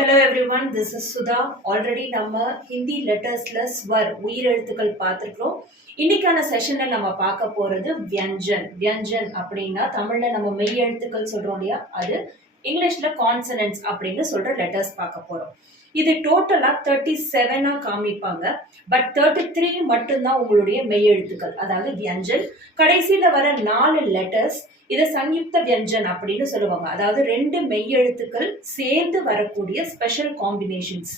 hello everyone. This is Sudha. Already நம்ம ஹிந்தி லெட்டர்ஸ்ல ஸ்வர் உயிரெழுத்துக்கள் பார்த்துருக்கோம். இன்னைக்கான செஷன்ல நம்ம பார்க்க போறது வியஞ்சன். வியஞ்சன் அப்படின்னா தமிழ்ல நம்ம மெய் எழுத்துக்கள் சொல்றோம் இல்லையா, அது இங்கிலீஷ்ல கான்சனன்ட்ஸ் அப்படின்னு சொல்ற லெட்டர்ஸ் பார்க்க போறோம். இது டோட்டலா 37 காமிப்பாங்க. பட் 33 மட்டும்தான் உங்களுடைய மெய் எழுத்துக்கள், அதாவது வியஞ்சன். கடைசியில வர 4 லெட்டர்ஸ் இதை சயுக்த வியஞ்சன் அப்படின்னு சொல்லுவாங்க. அதாவது 2 மெய் எழுத்துக்கள் சேர்ந்து வரக்கூடிய ஸ்பெஷல் காம்பினேஷன்ஸ்.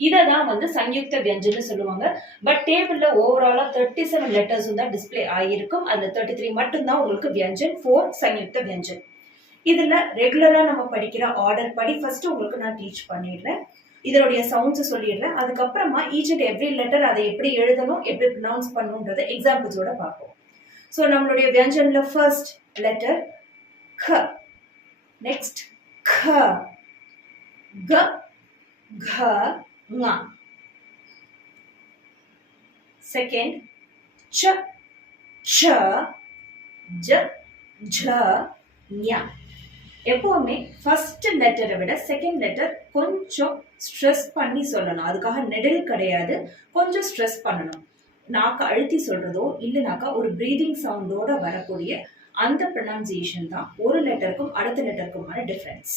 இதை தான் சயுக்த வியஞ்சன் சொல்லுவாங்க. பட் டேபிள்ல ஓவராலா 37 லெட்டர்ஸ் தான் டிஸ்பிளே ஆகியிருக்கும். அதுல 33 மட்டும்தான் உங்களுக்கு வியஞ்சன், 4 சயுக்த வியஞ்சன். இதுல ரெகுலரா நம்ம படிக்கிற ஆர்டர் படி ஃபர்ஸ்ட் உங்களுக்கு நான் டீச் பண்ணிடுறேன். இதனுடைய சவுண்ட்ஸ் சொல்லிடுறேன். அதுக்கப்புறமா ஈச் அண்ட் எவ்ரி லெட்டர் அதை எப்படி எழுதணும், எப்படி ப்ரொனவுன்ஸ் பண்ணணுன்றத எக்ஸாம்பிள்ஸோட பார்ப்போம். ஸோ நம்மளுடைய வியஞ்சன்ல ஃபர்ஸ்ட் லெட்டர் க, நெக்ஸ்ட் க, க, घ, ङ. செகண்ட் ச, ஷ, ஜ, ஜ, ஞ. எப்பவுமே ஃபர்ஸ்ட் லெட்டரை விட செகண்ட் லெட்டர் கொஞ்சம் ஸ்ட்ரெஸ் பண்ணி சொல்லணும். அதுக்காக நெடில் கிடையாது, கொஞ்சம் ஸ்ட்ரெஸ் பண்ணணும். நாக்க அழுத்தி சொல்றதோ இல்லைனாக்கா ஒரு பிரீதிங் சவுண்டோட வரக்கூடிய அந்த ப்ரொனன்சியேஷன் தான் ஒரு லெட்டருக்கும் அடுத்த லெட்டருக்குமான டிஃபரன்ஸ்.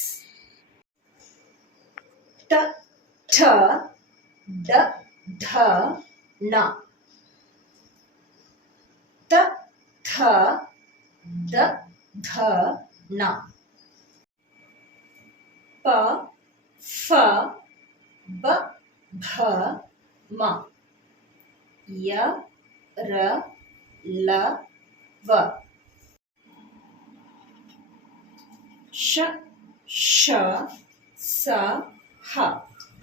ட, ட, ட, ட, ந. த, த, த, த, ந. ப, ஃப, ப, ப, ம. ய, ர, ல, வ. ஷ, ஷ, ச, ஹ.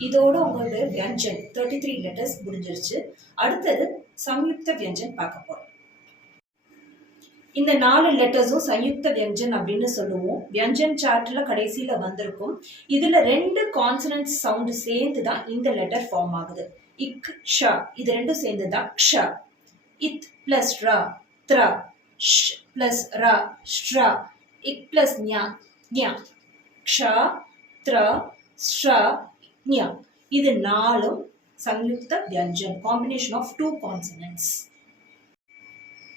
இதோட உங்களுடைய வியஞ்சன் 33 லெட்டர்ஸ் முடிஞ்சிருச்சு. அடுத்தது சயுக்த வியஞ்சன் பார்க்க போறோம். இந்த 4 லெட்டர்ஸும் சயுக்த வியஞ்சன் அப்படின்னு சொல்லுவோம். வியஞ்சன் சார்ட்ல கடைசியில வந்திருக்கும். இதுல 2 கான்சனன்ட் சவுண்ட் சேர்ந்து தான் இந்த லெட்டர் ஃபார்ம் ஆகுது. இக், ஷ, இது ரெண்டும் சேர்ந்து தான் க்ஷ. இத் பிளஸ் ர, த்ர. ஷ் பிளஸ் ர, ஸ்ட்ர. இக் பிளஸ் ஞ, ஞ. க்ஷ, த்ர, ஸ்ட்ர, ஞ. இது 4 சயுக்த வியஞ்சன், காம்பினேஷன் ஆஃப் 2 கான்சனன்ட்ஸ்.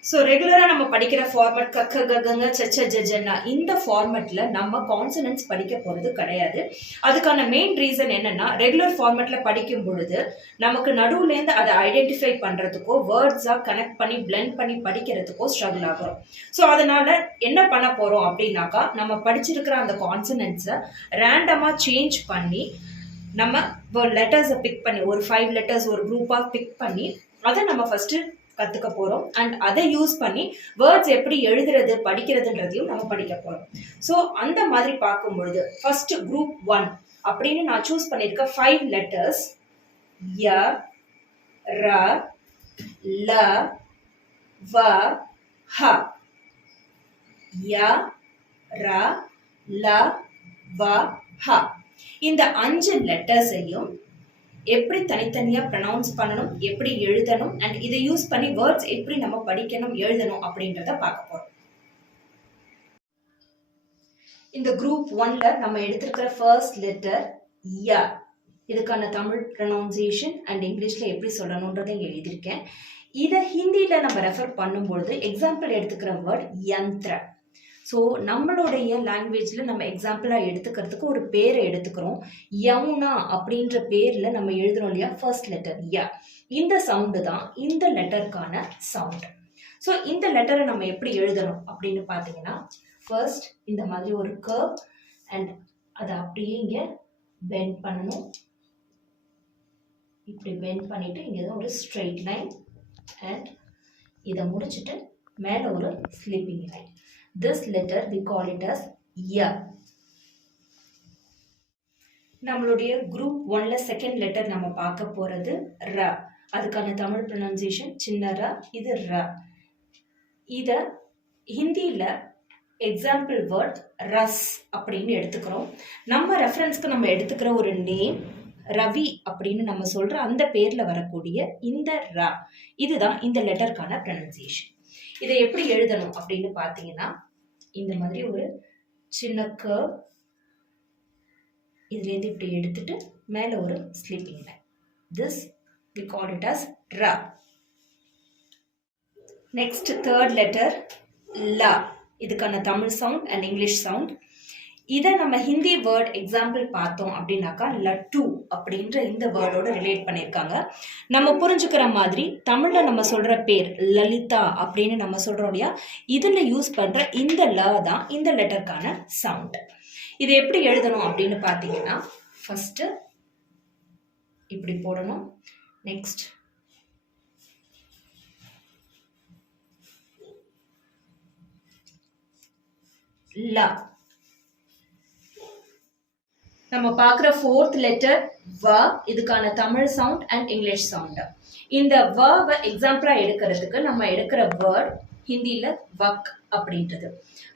ஸோ ரெகுலராக நம்ம படிக்கிற ஃபார்மட் கக்க, ககங்க, சச்ச, ஜஜன்னா, இந்த ஃபார்மெட்டில் நம்ம கான்சனன்ட்ஸ் படிக்க போகிறது கிடையாது. அதுக்கான மெயின் ரீசன் என்னன்னா, ரெகுலர் ஃபார்மெட்டில் படிக்கும் பொழுது நமக்கு நடுவுலேருந்து அதை ஐடென்டிஃபை பண்ணுறதுக்கோ வேர்ட்ஸாக கனெக்ட் பண்ணி பிளெண்ட் பண்ணி படிக்கிறதுக்கோ ஸ்ட்ரகிள் ஆகும். ஸோ அதனால் என்ன பண்ண போகிறோம் அப்படின்னாக்கா, நம்ம படிச்சிருக்கிற அந்த கான்சனன்ட்ஸை ரேண்டமாக சேஞ்ச் பண்ணி நம்ம லெட்டர்ஸை பிக் பண்ணி ஒரு 5 லெட்டர்ஸ் ஒரு குரூப்பாக பிக் பண்ணி அதை நம்ம ஃபஸ்ட்டு கற்றுக்க போகிறோம். அண்ட் அதை யூஸ் பண்ணி வேர்ட்ஸ் எப்படி எழுதுறது படிக்கிறதுன்றதையும் நம்ம படிக்க போகிறோம். ஸோ அந்த மாதிரி பார்க்கும்பொழுது ஃபர்ஸ்ட் குரூப் 1 அப்படின்னு நான் சூஸ் பண்ணியிருக்க 5 லெட்டர்ஸ் ய, ர, ல, வ, ஹ. ய, ர, ல, வ, ஹ. இந்த 5 லெட்டர்ஸையும் எப்படி தனித்தனியா ப்ரொனவுன்ஸ் பண்ணணும், எப்படி எழுதணும், அண்ட் இதை யூஸ் பண்ணி வேர்ட்ஸ் எப்படி நம்ம படிக்கணும் எழுதணும் அப்படின்றத பார்க்க போறோம். இந்த குரூப் 1ல நம்ம எடுத்திருக்கிற ஃபர்ஸ்ட் லெட்டர் ய. இதுக்கான தமிழ் ப்ரொனவுன்சியேஷன் அண்ட் இங்கிலீஷ்ல எப்படி சொல்லணும்ன்றதை இங்க எழுதியிருக்கேன். இதை ஹிந்தியில நம்ம ரெஃபர் பண்ணும்பொழுது எக்ஸாம்பிள் எடுத்துக்கிற வேர்ட் யந்திர. ஸோ நம்மளுடைய லாங்குவேஜில் நம்ம எக்ஸாம்பிளாக எடுத்துக்கிறதுக்கு ஒரு பேரை எடுத்துக்கிறோம். யமுனா அப்படின்ற பேரில் நம்ம எழுதுறோம் இல்லையா, ஃபர்ஸ்ட் லெட்டர் ய. இந்த சவுண்டு தான் இந்த லெட்டருக்கான சவுண்டு. ஸோ இந்த லெட்டரை நம்ம எப்படி எழுதணும் அப்படின்னு பார்த்தீங்கன்னா, ஃபர்ஸ்ட் இந்த மாதிரி ஒரு கர்வ் அண்ட் அதை அப்படியே இங்கே பெண்ட் பண்ணணும். இப்படி பெண்ட் பண்ணிவிட்டு இங்கே தான் ஒரு ஸ்ட்ரெயிட் லைன் அண்ட் இதை முடிச்சுட்டு மேலே ஒரு sleeping line. This letter we call it as ய. நம்மளுடைய குரூப் 1ல செகண்ட் லெட்டர் நம்ம பார்க்க போறது ர. அதுக்கான தமிழ் ப்ரொனன்சியேஷன் சின்ன ர, இது ர. இத ஹிந்தியில எக்ஸாம்பிள் வேர்ட் ரஸ் அப்படின்னு எடுத்துக்கிறோம். நம்ம ரெஃபரன்ஸ்க்கு நம்ம எடுத்துக்கிற ஒரு நேம் ரவி அப்படின்னு நம்ம சொல்ற அந்த பேர்ல வரக்கூடிய இந்த ர, இதுதான் இந்த லெட்டருக்கான ப்ரொனன்சியேஷன். இதை எப்படி எழுதணும் அப்படின்னு பார்த்தீங்கன்னா, இந்த மாதிரி ஒரு சின்ன கர்வ் இதுலேருந்து இப்படி எடுத்துட்டு மேலே ஒரு sleeping line. This we call it as ra. Next third letter la. இதுக்கான Tamil sound and English sound. இதை நம்ம ஹிந்தி வேர்ட் எக்ஸாம்பிள் பார்த்தோம் அப்படின்னாக்கா லட்டு அப்படின்ற இந்த வேர்டோட ரிலேட் பண்ணியிருக்காங்க. நம்ம புரிஞ்சுக்கிற மாதிரி தமிழில் நம்ம சொல்கிற பேர் லலிதா அப்படின்னு நம்ம சொல்கிறோம் இல்லையா, இதில் யூஸ் பண்ணுற இந்த ல தான் இந்த லெட்டருக்கான சவுண்ட். இதை எப்படி எழுதணும் அப்படின்னு பார்த்தீங்கன்னா ஃபஸ்ட்டு இப்படி போடணும். நெக்ஸ்ட் ல. நம்ம பார்க்குற ஃபோர்த் லெட்டர் வ. இதுக்கான Tamil sound and English sound. இந்த வ எக்ஸாம்பிளாக எடுக்கிறதுக்கு நம்ம எடுக்கிற வேர்ட் ஹிந்தியில் வக் அப்படின்றது.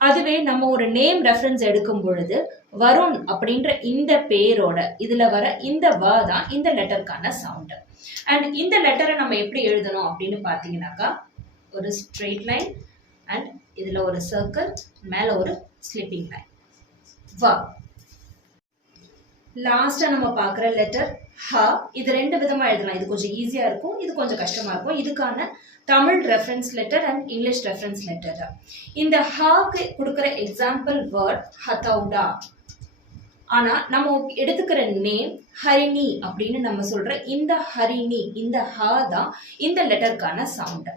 அதுவே நம்ம ஒரு நேம் ரெஃபரன்ஸ் எடுக்கும் பொழுது வருண் அப்படின்ற இந்த பேரோட இதில் வர இந்த வ தான் இந்த லெட்டருக்கான சவுண்டு. அண்ட் இந்த லெட்டரை நம்ம எப்படி எழுதணும் அப்படின்னு பார்த்தீங்கன்னாக்கா ஒரு ஸ்ட்ரெயிட் லைன் அண்ட் இதில் ஒரு சர்க்கிள், மேலே ஒரு ஸ்லிப்பிங் லைன். வ. லாஸ்ட்டாக நம்ம பார்க்குற லெட்டர் ஹ. இது ரெண்டு விதமாக எழுதலாம். இது கொஞ்சம் ஈஸியாக இருக்கும், இது கொஞ்சம் கஷ்டமாக இருக்கும். இதுக்கான Tamil reference letter and English reference letter. இந்த ஹாக்கு கொடுக்குற எக்ஸாம்பிள் வேர்ட் ஹதௌடா. ஆனால் நம்ம எடுத்துக்கிற நேம் ஹரிணி அப்படின்னு நம்ம சொல்கிற இந்த ஹரிணி, இந்த ஹ தான் இந்த லெட்டருக்கான சவுண்டு.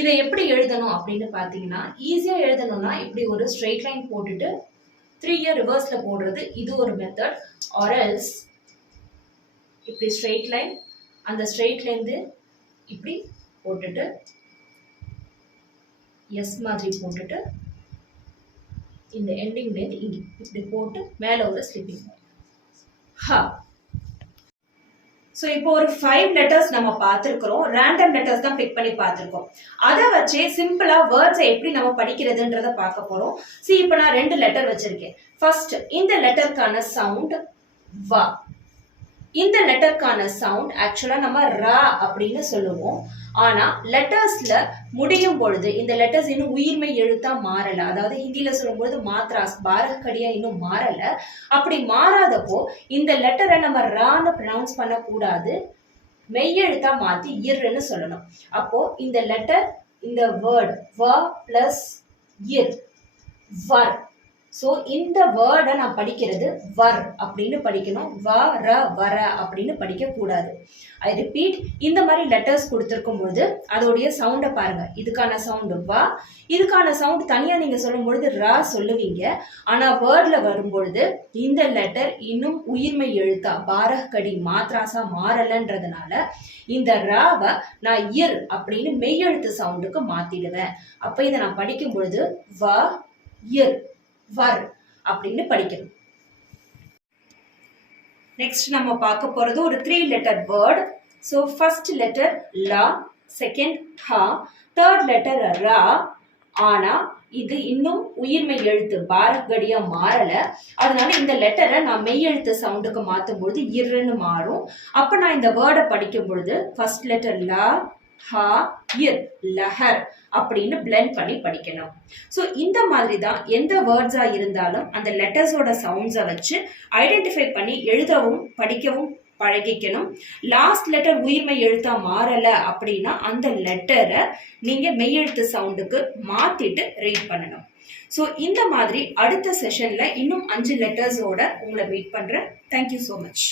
இதை எப்படி எழுதணும் அப்படின்னு பார்த்தீங்கன்னா ஈஸியாக எழுதணும்னா இப்படி ஒரு ஸ்ட்ரெயிட் லைன் போட்டுட்டு 3 ரிவர்ஸில் போடுறது இது ஒரு மெத்தட். ஆர்எல்ஸ் இப்படி ஸ்ட்ரெயிட் லைன், அந்த ஸ்ட்ரெயிட் லைன்லேருந்து இப்படி போட்டுட்டு எஸ் மாதிரி போட்டுட்டு இந்த எண்டிங்லேருந்து இங்கே இப்படி போட்டு மேலே ஒரு ஸ்லிப்பிங் லைன். ஹ. ஸோ இப்போ ஒரு 5 லெட்டர்ஸ் நம்ம பார்த்துருக்குறோம். ரேண்டம் லெட்டர்ஸ் தான் பிக் பண்ணி பார்த்துருக்கோம். அதை வச்சே சிம்பிளாக வேர்ட்ஸை எப்படி நம்ம படிக்கிறதுன்றதை பார்க்க போகிறோம். இப்போ நான் 2 லெட்டர் வச்சிருக்கேன். ஃபர்ஸ்ட் இந்த லெட்டருக்கான சவுண்ட் வ. இந்த லெட்டருக்கான சவுண்ட் ஆக்சுவலாக நம்ம ரா அப்படின்னு சொல்லுவோம். ஆனால் லெட்டர்ஸில் முடியும் பொழுது இந்த லெட்டர்ஸ் இன்னும் உயிர்மை எழுத்தா மாறலை. அதாவது ஹிந்தியில் சொல்லும்பொழுது மாத்ராஸ் பாரகடியா இன்னும் மாறலை. அப்படி மாறாதப்போ இந்த லெட்டரை நம்ம ரான்னு ப்ரொனவுன்ஸ் பண்ணக்கூடாது, மெய்யெழுத்தா மாற்றி இர்ன்னு சொல்லணும். அப்போ இந்த லெட்டர், இந்த வேர்ட் வ பிளஸ் இர், வர். ஸோ இந்த வேர்டை நான் படிக்கிறது வர் அப்படின்னு படிக்கணும், வ ர வர அப்படின்னு படிக்கக்கூடாது. ஐ ரிப்பீட், இந்த மாதிரி லெட்டர்ஸ் கொடுத்துருக்கும் பொழுது அதோடைய சவுண்டை பாருங்க. இதுக்கான சவுண்டு வ, இதுக்கான சவுண்ட் தனியாக நீங்கள் சொல்லும் பொழுது ரா சொல்லுவீங்க. ஆனால் வேர்டில் வரும்பொழுது இந்த லெட்டர் இன்னும் உயிர்மை எழுத்தா பாரகடி மாத்ராசா மாறலைன்றதுனால இந்த ராவை நான் இர் அப்படின்னு மெய்யெழுத்து சவுண்டுக்கு மாற்றிடுவேன். அப்போ இதை நான் படிக்கும் பொழுது வ இர், வர் அப்படின்னு படிக்கணும். நெக்ஸ்ட் நம்ம பார்க்க போறது ஒரு 3 letter word. So first letter லா, செகண்ட் ஹா, தேர்ட் லெட்டர் ரா. ஆனா இது இன்னும் உயிர்மை எழுத்து பாரகடியா மாறல. அதனால இந்த லெட்டரை நான் மெய்யெழுத்து சவுண்டுக்கு மாற்றும் பொழுது இர்ன்னு மாறும். அப்ப நான் இந்த வேர்டை படிக்கும் பொழுது ஃபர்ஸ்ட் லெட்டர் லா, ஹா, இர், லஹர் அப்படின்னு பிளெண்ட் பண்ணி படிக்கணும். ஸோ இந்த மாதிரி தான் எந்த வேர்ட்ஸா இருந்தாலும் அந்த லெட்டர்ஸோட சவுண்ட்ஸை வச்சு ஐடென்டிஃபை பண்ணி எழுதவும் படிக்கவும் பழகிக்கணும். லாஸ்ட் லெட்டர் உயிர்மை எழுத்தா மாறல அப்படின்னா அந்த லெட்டரை நீங்க மெய்யெழுத்து சவுண்டுக்கு மாத்திட்டு ரீட் பண்ணணும். ஸோ இந்த மாதிரி அடுத்த செஷன்ல இன்னும் 5 லெட்டர்ஸோட உங்களை மீட் பண்றேன். Thank you so much.